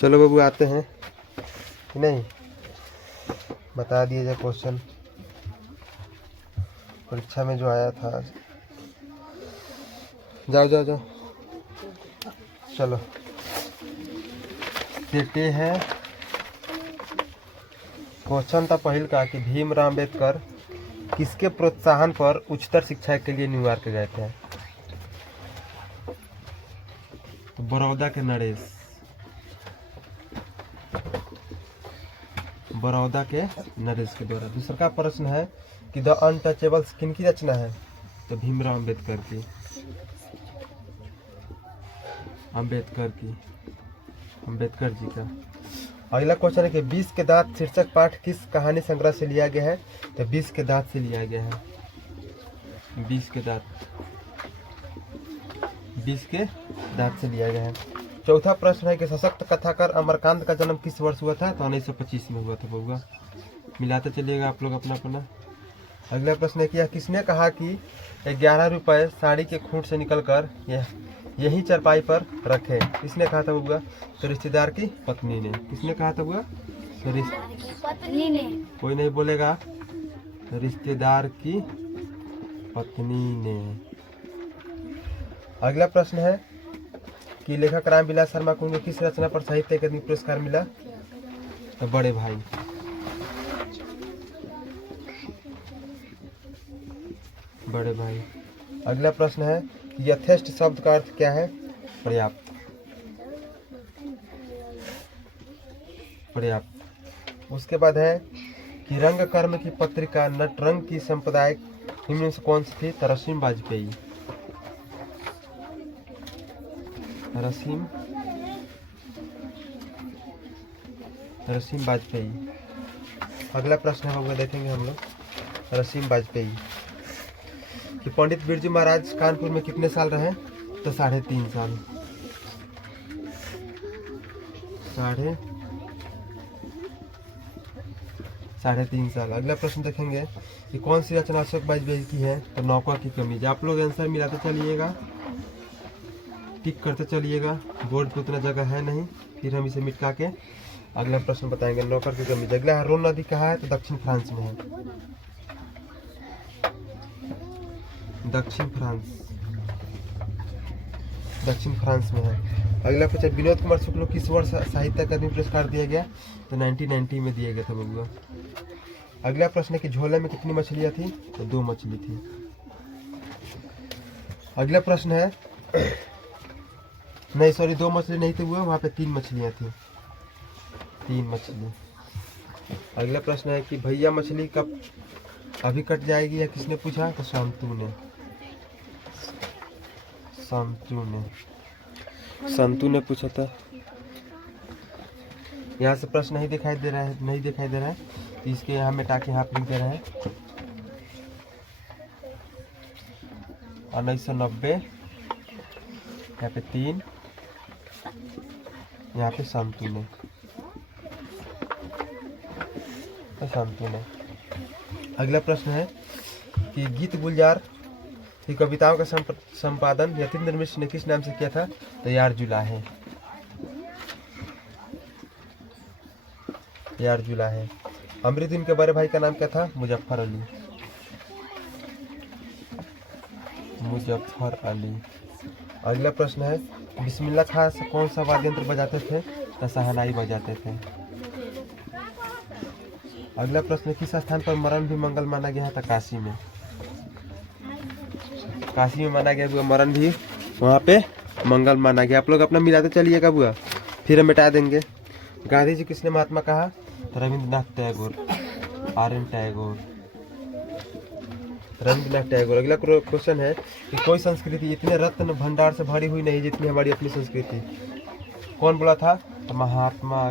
चलो बाबू आते हैं कि नहीं, बता दिए जाए क्वेश्चन परीक्षा में जो आया था। जाओ जाओ जाओ, चलो देखते हैं। क्वेश्चन था पहल का कि भीमराव अम्बेडकर किसके प्रोत्साहन पर उच्चतर शिक्षा के लिए न्यूयॉर्क गए थे? तो बड़ौदा के नरेश, बड़ौदा के नरेश के द्वारा। दूसरा का प्रश्न है कि द अनटचेबल्स किनकी रचना है? तो भीमराव अम्बेडकर की, अम्बेडकर जी का। अगला क्वेश्चन है कि 20 के दांत शीर्षक पाठ किस कहानी संग्रह से लिया गया है? तो 20 के दांत से लिया गया है। 20 के दांत से लिया गया है। चौथा प्रश्न है कि सशक्त कथाकार अमरकांत का जन्म किस वर्ष हुआ था? तो 1925 में हुआ था बउआ। मिलाते चलिएगा आप लोग अपना अपना। अगला प्रश्न है कि यह किसने कहा कि 11 रुपये साड़ी के खूंट से निकलकर यही चारपाई पर रखे? किसने कहा था बउआ? तो रिश्तेदार की पत्नी ने। किसने कहा था बउआ? पत्नी ने। कोई नहीं बोलेगा। रिश्तेदार की पत्नी ने। अगला प्रश्न है कि लेखक रामविलास शर्मा को किस रचना पर साहित्य अकादमी पुरस्कार मिला? तो बड़े भाई। अगला प्रश्न है कि यथेष्ट शब्द का अर्थ क्या है? पर्याप्त। उसके बाद है कि रंग कर्म की पत्रिका नटरंग की सांप्रदायिक हिम्न से कौन सी थी? तो रसीम वाजपेयी। अगला प्रश्न है वो देखेंगे हम लोग, रसीम वाजपेयी। कि पंडित बिरजू महाराज कानपुर में कितने साल रहे? तो 3.5 साल। 3.5 साल। अगला प्रश्न देखेंगे कि कौन सी रचना अशोक वाजपेयी की है? तो नौका की कमीज। आप लोग आंसर मिलाते चलिएगा, टिक करते चलिएगा, बोर्ड पे उतना जगह है नहीं, फिर हम इसे मिटा के अगला प्रश्न बताएंगे। नौकर की कमीज। अगला है रोन नदी कहाँ है? तो दक्षिण फ्रांस में है। दक्षिण फ्रांस में है। अगला क्वेश्चन, विनोद कुमार शुक्ल को किस वर्ष साहित्य अकादमी पुरस्कार दिया गया? तो 1990 में दिया गया था बबुआ। अगला प्रश्न है कि झोले में कितनी मछलियां थी? तो 2 मछली थी। अगला प्रश्न है नहीं सॉरी 2 मछली नहीं थी हुआ, वहाँ पे 3 मछलियां थी। 3 मछली। अगला प्रश्न है कि भैया मछली कब अभी कट जाएगी या किसने पूछा? तो संतू ने पूछा था। यहाँ से प्रश्न नहीं दिखाई दे रहा है, तो इसके यहाँ मिटा के यहाँ लिख दे रहे हैं 1990। यहाँ पे 3, यहाँ पे संतू ने। अगला प्रश्न है कि गीत गुलजार की कविताओं का संपादन यतीन्द्र मिश्र ने किस नाम से किया था? तो यार जुलाहे। अमरुद्दीन के बड़े भाई का नाम क्या था? मुजफ्फर अली। अगला प्रश्न है बिस्मिल्लाह खां से कौन सा वाद्य यंत्र बजाते थे? तो शहनाई बजाते थे। अगला प्रश्न, किस स्थान पर मरण भी मंगल माना गया है? तो काशी में माना गया बुआ, मरण भी वहाँ पे मंगल माना गया। आप लोग अपना मिलाते चलिएगा बुआ, फिर हम मिटा देंगे। गांधी जी किसने महात्मा कहा? तो रविंद्रनाथ टैगोर। अगला क्वेश्चन है कि कोई संस्कृति इतने रत्न भंडार से भरी हुई नहीं जितनी हमारी अपनी संस्कृति। कौन बोला था? तो महात्मा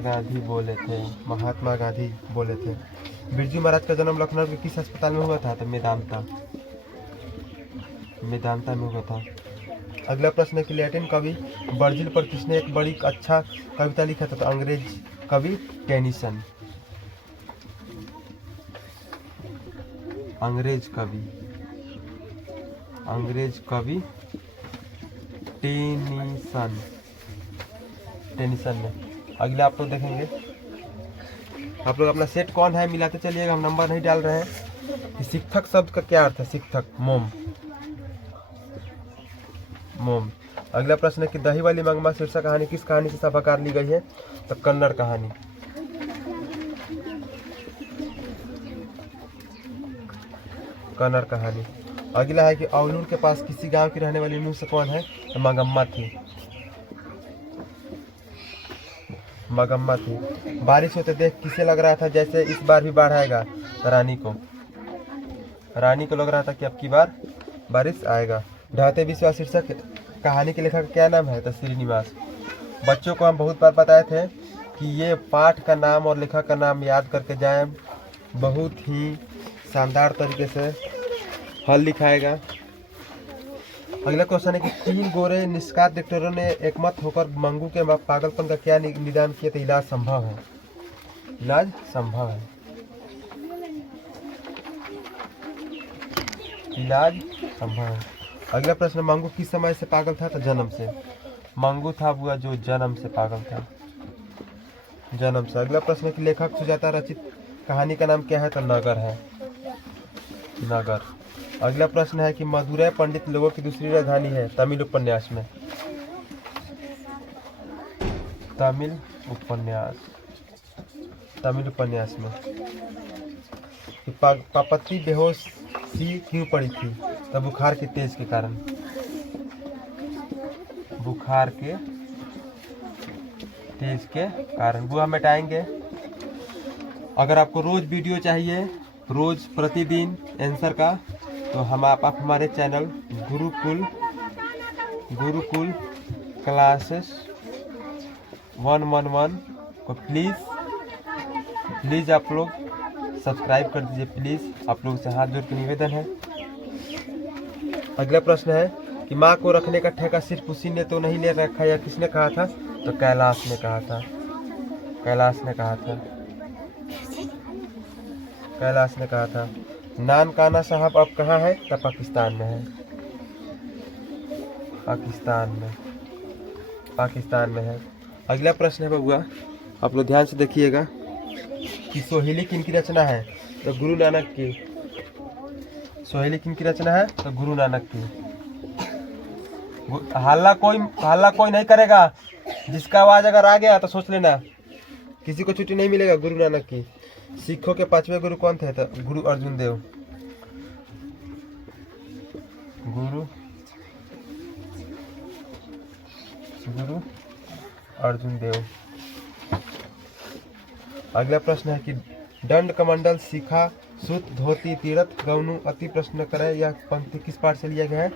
गांधी बोले थे। बिरजू महाराज का जन्म लखनऊ के किस अस्पताल में हुआ था? तो मेदांता में हुआ था। अगला प्रश्न है कि लैटिन कवि वर्जिल पर किसने एक बड़ी अच्छा कविता लिखा था? तो अंग्रेज कवि टेनिसन। अंग्रेज कवि टेनिसन, टेनिसन में। अगला आप लोग देखेंगे, आप लोग अपना सेट कौन है मिलाते चलिएगा, हम नंबर नहीं डाल रहे हैं। कि शिक्षक शब्द का क्या अर्थ है? शिक्षक, मोम, मोम। अगला प्रश्न है कि दही वाली मंगमा शीर्षक कहानी किस कहानी से सभाकार ली गई है? तो कन्नड़ कहानी, कन्नड़ कहानी। अगला है कि अवलूर के पास किसी गांव की रहने वाली नूह से कौन है? तो मंगम्मा थी, मगम्मा थी। बारिश होते देख किसे लग रहा था जैसे इस बार भी बाढ़ आएगा? तो रानी को, रानी को लग रहा था कि अब की बार बारिश आएगा। ढहते विश्वास शीर्षक कहानी के लेखक का क्या नाम है? तो श्रीनिवास। बच्चों को हम बहुत बार बताए थे कि ये पाठ का नाम और लेखक का नाम याद करके जाएं, बहुत ही शानदार तरीके से हल लिखाएगा। अगला क्वेश्चन है कि 3 गोरे निष्कात डॉक्टरों ने एकमत होकर मंगू के पागलपन का क्या निदान किया? तो इलाज संभव है, इलाज संभव है, इलाज संभव है। अगला प्रश्न, मंगू किस समय से पागल था? तो जन्म से। मंगू था बुआ जो जन्म से पागल था, जन्म से। अगला प्रश्न कि लेखक सुजाता रचित कहानी का नाम क्या है? तो नगर है, नगर। अगला प्रश्न है कि मदुरै पंडित लोगों की दूसरी राजधानी है? तमिल उपन्यास में, तमिल उपन्यास, तमिल उपन्यास में। पापति बेहोश सी क्यों पड़ी थी? तो बुखार के तेज के कारण, बुखार के तेज के कारण। बुआ मिटाएंगे। अगर आपको रोज वीडियो चाहिए, रोज प्रतिदिन आंसर का, तो हम आप हमारे चैनल गुरुकुल क्लासेस 111 को प्लीज़ आप लोग सब्सक्राइब कर दीजिए, प्लीज़। आप लोग से हाथ जोड़ के निवेदन है। अगला प्रश्न है कि माँ को रखने का ठेका सिर्फ उसी ने तो नहीं ले रखा, या किसने कहा था? तो कैलाश ने कहा था, कैलाश ने कहा था, कैलाश ने कहा था। नानकाना साहब अब कहाँ है? तो पाकिस्तान में है, पाकिस्तान में, पाकिस्तान में है। अगला प्रश्न है बबुआ, आप लोग ध्यान से देखिएगा कि सोहेली किनकी रचना है? तो गुरु नानक की। सोहेली किनकी रचना है? तो गुरु नानक की। हल्ला कोई नहीं करेगा, जिसका आवाज अगर आ गया तो सोच लेना, किसी को छुट्टी नहीं मिलेगा। गुरु नानक की। सिखों के 5वें गुरु कौन थे? तो गुरु अर्जुन देव, गुरु अर्जुन देव। अगला प्रश्न है कि दंड कमंडल शिखा सूत धोती तीर्थ गौनु अति प्रश्न करे, यह पंक्ति किस पाठ से लिया गया है?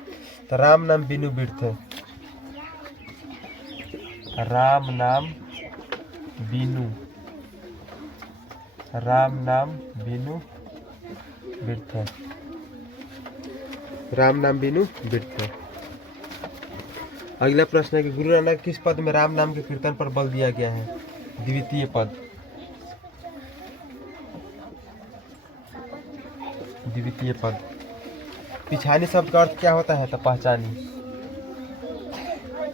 तो राम नाम बिनु बिरथ, राम नाम बिनु, राम नाम बिनु बिरथ, राम नाम बिनु बिरथ। अगला प्रश्न है कि गुरु नानक किस पद में राम नाम के कीर्तन पर बल दिया गया है? द्वितीय पद, द्वितीय पद। पिछानी शब्द का अर्थ क्या होता है? तो पहचानी,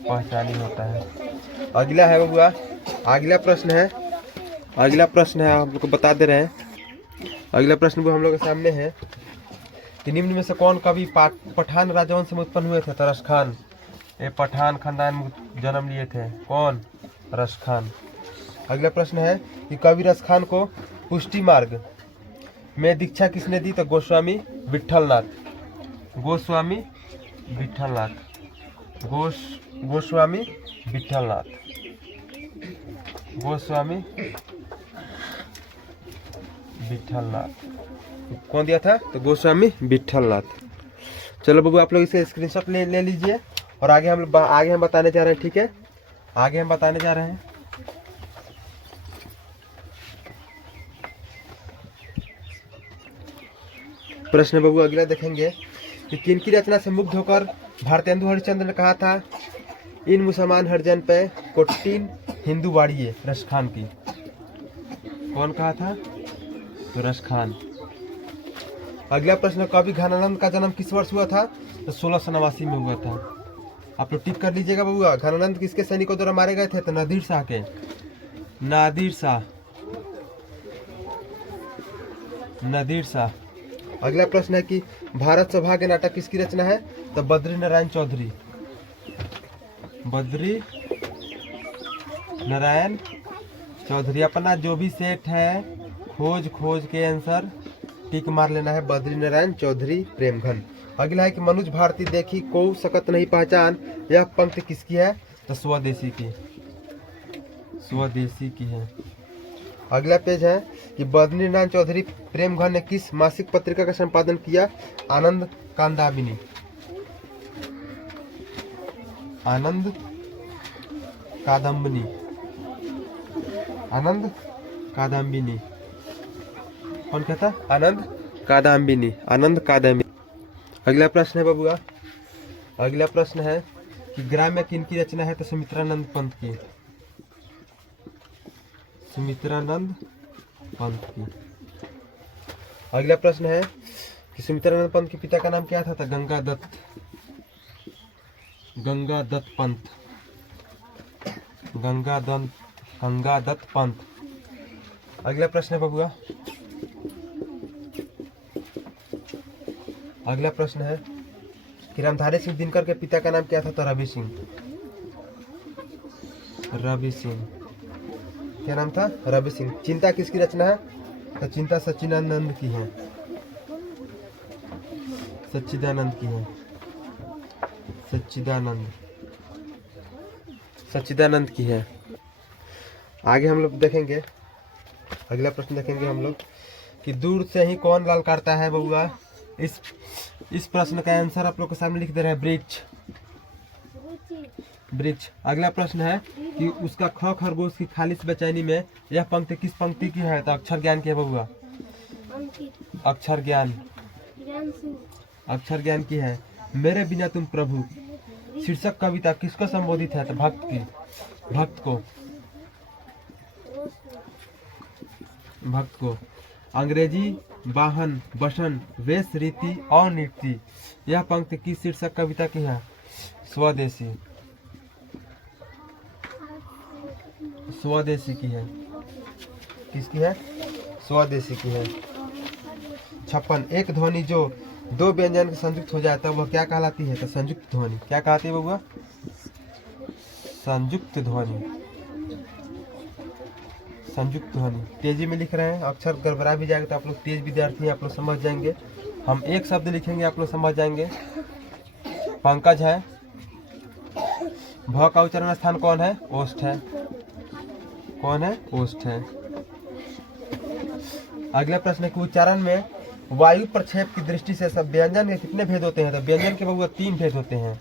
पहचानी होता है। अगला है बबुआ, अगला प्रश्न है, अगला प्रश्न है हम लोग को बता दे रहे हैं। अगला प्रश्न वो हम लोग के सामने है कि निम्न में से कौन कवि पठान राजवंश में उत्पन्न हुए थे? तो रश खान। ये पठान खानदान में जन्म लिए थे। कौन? रश खान। अगला प्रश्न है कि कवि रश खान को पुष्टि मार्ग में दीक्षा किसने दी? तो गोस्वामी विठलनाथ, गोस्वामी विठलनाथ, गोस्वामी विठलनाथ, गोस्वामी विठलनाथ। कौन दिया था? तो गोस्वामी विठलनाथ। चलो बाबू आप लोग इसे स्क्रीनशॉट ले लीजिए और आगे हम बताने जा रहे हैं। ठीक है, आगे हम बताने जा रहे हैं। प्रश्न बाबू अगला देखेंगे कि किनकी रचना से मुग्ध होकर भारतेंदु हरिश्चंद्र ने कहा था, इन मुसलमान हरिजन पे कोट्टीन हिंदू बाड़िए? रश खान की। कौन कहा था? तो रश खान। अगला प्रश्न, कवि घनानंद का जन्म किस वर्ष हुआ था? तो 1689 में हुआ था, आप लोग टिक कर लीजिएगा बबुआ। घनानंद किसके सैनिकों द्वारा मारे गए थे? तो नादिर शाह के। नादिर शाह, नादिर शाह। अगला प्रश्न है कि भारत सौभाग्य नाटक किसकी रचना है? तो बद्री नारायण चौधरी। बद्री नारायण चौधरी। अपना जो भी सेट है खोज खोज के आंसर टिक मार लेना है। बद्री नारायण चौधरी प्रेमघन। अगला है कि मनुज भारती देखी को सकत नहीं पहचान, यह पंक्ति किसकी है? तो स्वदेशी की। स्वदेशी की है। अगला पेज है कि बद्री नारायण चौधरी प्रेमघन ने किस मासिक पत्रिका का संपादन किया? आनंद कांदाबिनी। आनंद कादम्बिनी। आनंद कादम्बिनी। कौन कहता? आनंद कादम्बिनी। आनंद कादम्बिनी। अगला प्रश्न है बबुआ, अगला प्रश्न है कि ग्राम्य किनकी रचना है? तो सुमित्रानंद पंत की। सुमित्रानंद पंत की। अगला प्रश्न है कि सुमित्रानंद पंत के पिता का नाम क्या था? तो गंगादत्त। गंगादत्त पंत। गंगादत्त पंत। अगला प्रश्न है बबुआ, अगला प्रश्न है कि रामधारी सिंह दिनकर के पिता का नाम क्या था? तो रवि सिंह। रवि सिंह। क्या नाम था? रवि सिंह। चिंता किसकी रचना है? तो चिंता सच्चिदानंद की है। सच्चिदानंद की है। सच्चिदानंद। सच्चिदानंद की है। आगे हम लोग देखेंगे, अगला प्रश्न देखेंगे हम लोग कि दूर से ही कौन लाल करता है बबुआ? इस प्रश्न का आंसर आप लोग के सामने लिख दे रहे हैं, वृक्ष। वृक्ष। अगला प्रश्न है कि उसका ख खरगोश की खालिश बेचैनी में यह पंक्ति किस पंक्ति की है? तो अक्षर ज्ञान की है बबुआ। अक्षर ज्ञान। अक्षर ज्ञान की है। मेरे बिना तुम प्रभु शीर्षक कविता किसको संबोधित है? तो भक्त की। भक्त को। भक्त को। अंग्रेजी वाहन वसन वेश रीति और नीति, यह पंक्ति किस शीर्षक कविता की है? स्वदेशी। स्वदेशी की है। किसकी है? स्वदेशी की है। 56। एक ध्वनि जो दो व्यंजन के संयुक्त हो जाता है वह क्या कहलाती है? तो संयुक्त ध्वनि। क्या कहती है बबुआ? संयुक्त ध्वनि। संयुक्त ध्वनि। तेजी में लिख रहे हैं, अक्षर गड़बड़ा भी जाएगा तो आप लोग तेज विद्यार्थी हैं, आप लोग समझ जाएंगे। हम एक शब्द लिखेंगे आप लोग समझ जाएंगे। पंकज है। भ का उच्चारण स्थान कौन है? ओष्ठ है। कौन है? ओष्ठ है। अगला प्रश्न है कि उच्चारण में वायु प्रक्षेप की दृष्टि से सब व्यंजन के कितने भेद होते हैं? तो व्यंजन के बबुआ 3 भेद होते हैं।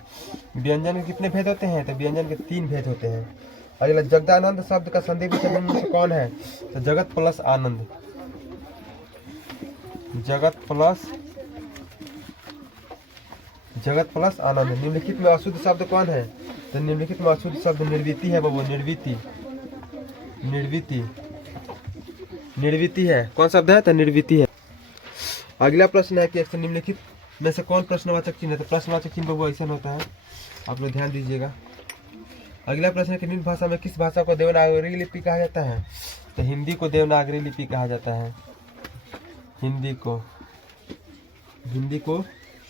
व्यंजन के कितने भेद होते हैं? तो व्यंजन के 3 भेद होते हैं। अगला जगदानंद शब्द का संधि विच्छेदन में से कौन है? तो जगत प्लस आनंद। जगत प्लस आनंद। निम्नलिखित में अशुद्ध शब्द कौन है? तो निम्नलिखित में अशुद्ध शब्द निर्विति है बबुआ। निर्विति। निर्विति। निर्विति है। कौन शब्द है? तो निर्विति है। अगला प्रश्न है कि एक निम्नलिखित में से कौन प्रश्नवाचक चिन्ह है? तो प्रश्नवाचक चिन्ह बबुआ ऐसा होता है, आप लोग ध्यान दीजिएगा। अगला प्रश्न है कि निम्न भाषा में किस भाषा को देवनागरी लिपि कहा जाता है? तो हिंदी को देवनागरी लिपि कहा जाता है। हिंदी को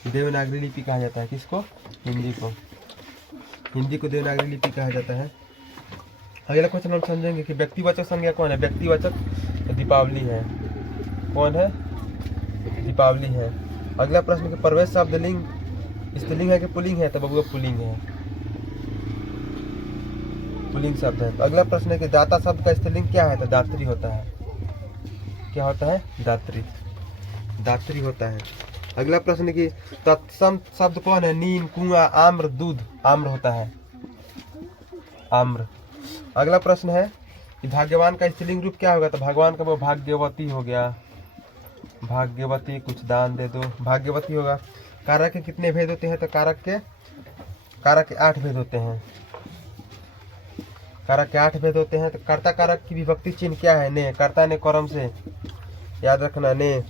देवनागरी लिपि कहा जाता है। किसको? हिंदी को देवनागरी लिपि कहा जाता है। अगला क्वेश्चन हम समझेंगे कि व्यक्तिवाचक संज्ञा कौन है? व्यक्तिवाचक दीपावली है। कौन है? दीपावली है। अगला प्रश्न कि प्रवेश शब्द लिंग स्त्रीलिंग है कि पुल्लिंग है? तो बबुआ पुल्लिंग है। पुल्लिंग शब्द है। अगला प्रश्न है कि दाता शब्द का स्त्रीलिंग क्या है? तो दात्री होता है। क्या होता है? दात्री। दात्री होता है। अगला प्रश्न कि तत्सम शब्द कौन है? नीम, कुआं, आम्र, दूध। आम्र होता है। आम्र। अगला प्रश्न है कि भाग्यवान का स्त्रीलिंग रूप क्या होगा? तो भगवान का वो भाग्यवती हो गया। भाग्यवती, कुछ दान दे दो, भाग्यवती होगा। कारक के कितने भेद होते हैं? तो कारक के 8 भेद होते हैं। कारक के 8 भेद होते हैं। तो कर्ता कारक की विभक्ति चिन्ह क्या है? ने। कर्ता ने कर्म से, याद रखना, ने।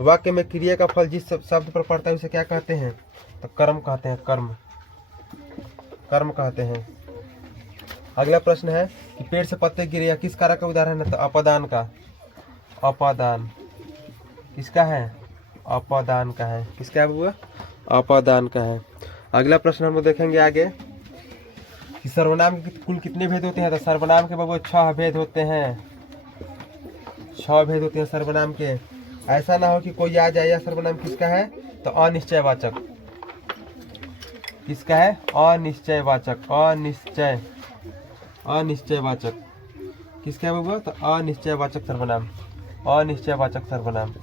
वाक्य में क्रिया का फल जिस शब्द पर पड़ता है उसे क्या कहते हैं? तो कर्म कहते हैं। कर्म। कर्म कहते हैं। अगला प्रश्न है कि पेड़ से पत्ते गिरे या किस कारक का उदाहरण है? तो अपादान का। अपादान किसका है? अपादान का है। किसका है बुआ? अपादान का है। अगला प्रश्न हम लोग देखेंगे आगे कि सर्वनाम के कुल कितने भेद होते हैं? तो सर्वनाम के बाबू 6 भेद होते हैं। 6 भेद होते हैं सर्वनाम के। ऐसा ना हो कि कोई आ जाए, या सर्वनाम किसका है? तो अनिश्चयवाचक। किसका है? अनिश्चयवाचक। अनिश्चयवाचक किसका है बाबू? तो अनिश्चयवाचक सर्वनाम। अनिश्चयवाचक सर्वनाम।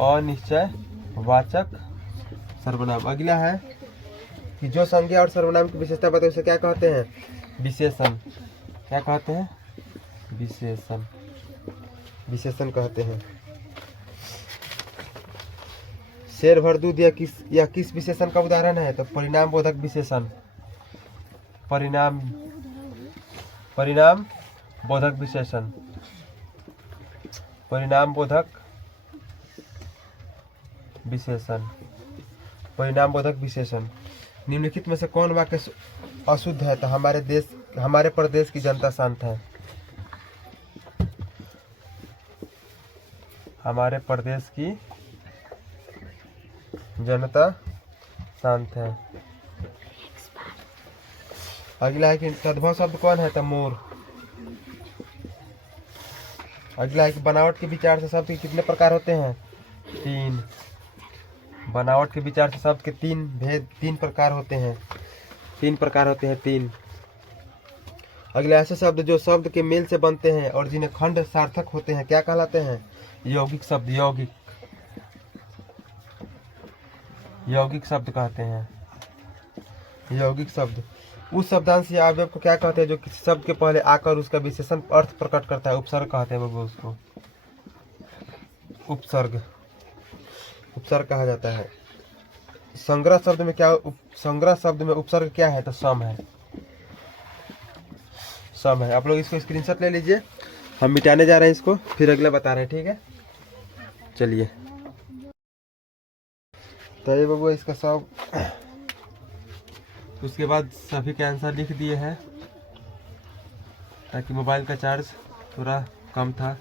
अनिश्चयवाचक सर्वनाम। अगला है कि जो संज्ञा और सर्वनाम की विशेषता बताए उसे क्या कहते हैं? विशेषण। क्या कहते हैं? विशेषण। विशेषण कहते हैं। शेर भर दूध या किस विशेषण का उदाहरण है? तो परिणाम बोधक विशेषण। परिणाम बोधक विशेषण। परिणाम बोधक विशेषण। परिणाम बोधक विशेषण। निम्नलिखित में से कौन वाक्य अशुद्ध है? तो हमारे प्रदेश की जनता शांत है। हमारे प्रदेश की जनता शांत है। अगला है कि तद्भव शब्द कौन है? तो मोर। अगला है कि बनावट के विचार से शब्द के कितने प्रकार होते हैं? 3। बनावट के विचार से शब्द के 3 प्रकार होते हैं। 3 प्रकार होते हैं। 3। अगले ऐसे शब्द जो शब्द के मेल से बनते हैं और जिन्हें खंड सार्थक होते हैं क्या कहलाते हैं? यौगिक शब्द। यौगिक शब्द कहते हैं। यौगिक शब्द उस शब्दांश या अवयव को क्या कहते हैं जो किसी शब्द के पहले आकर उसका विशेषण अर्थ प्रकट करता है? उपसर्ग कहते हैं बाबू उसको। उपसर्ग कहा जाता है। संग्रह शब्द में क्या संग्रह शब्द में उपसर्ग क्या है? तो सम है। सम है। आप लोग इसको स्क्रीनशॉट ले लीजिए, हम मिटाने जा रहे हैं इसको, फिर अगला बता रहे हैं। ठीक है, चलिए। तो ये बाबू इसका सब, उसके बाद सभी के आंसर लिख दिए हैं ताकि मोबाइल का चार्ज थोड़ा कम था,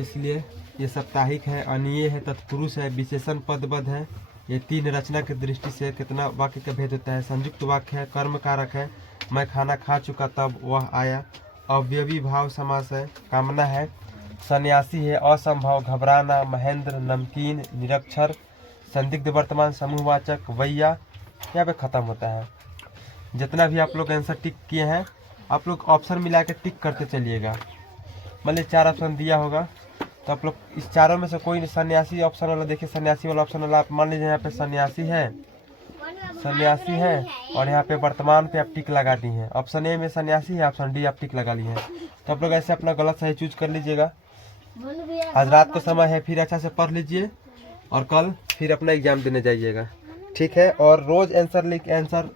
इसलिए। ये साप्ताहिक है, अनिय है, तत्पुरुष है, विशेषण पदबद्ध है। ये 3 रचना की दृष्टि से कितना वाक्य का भेद होता है। संयुक्त वाक्य है, कर्म कारक है, मैं खाना खा चुका तब वह आया। अवयवी भाव समास है, कामना है, सन्यासी है, असंभव, घबराना, महेंद्र, नमकीन, निरक्षर, संदिग्ध वर्तमान समूहवाचक, वैया। यहाँ पे खत्म होता है। जितना भी आप लोग आंसर टिक किए हैं, आप लोग ऑप्शन मिला के टिक करते चलिएगा। मतलब 4 ऑप्शन दिया होगा तो आप लोग इस चारों में से कोई सन्यासी ऑप्शन वाला देखिए, सन्यासी वाला ऑप्शन वाला आप मान लीजिए यहाँ पे सन्यासी है और यहाँ पे वर्तमान पे आप टिक लगा दी हैं। ऑप्शन ए में सन्यासी है, ऑप्शन डी आप टिक लगा लिए हैं। तो आप लोग ऐसे अपना गलत सही चूज कर लीजिएगा। आज रात का समय है, फिर अच्छा से पढ़ लीजिए और कल फिर अपना एग्जाम देने जाइएगा। ठीक है, और रोज आंसर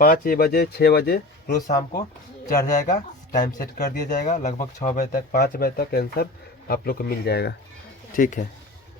5 बजे 6 बजे रोज शाम को चढ़ जाएगा, टाइम सेट कर दिया जाएगा। लगभग 6 बजे तक 5 बजे तक आंसर आप लोग को मिल जाएगा। ठीक है।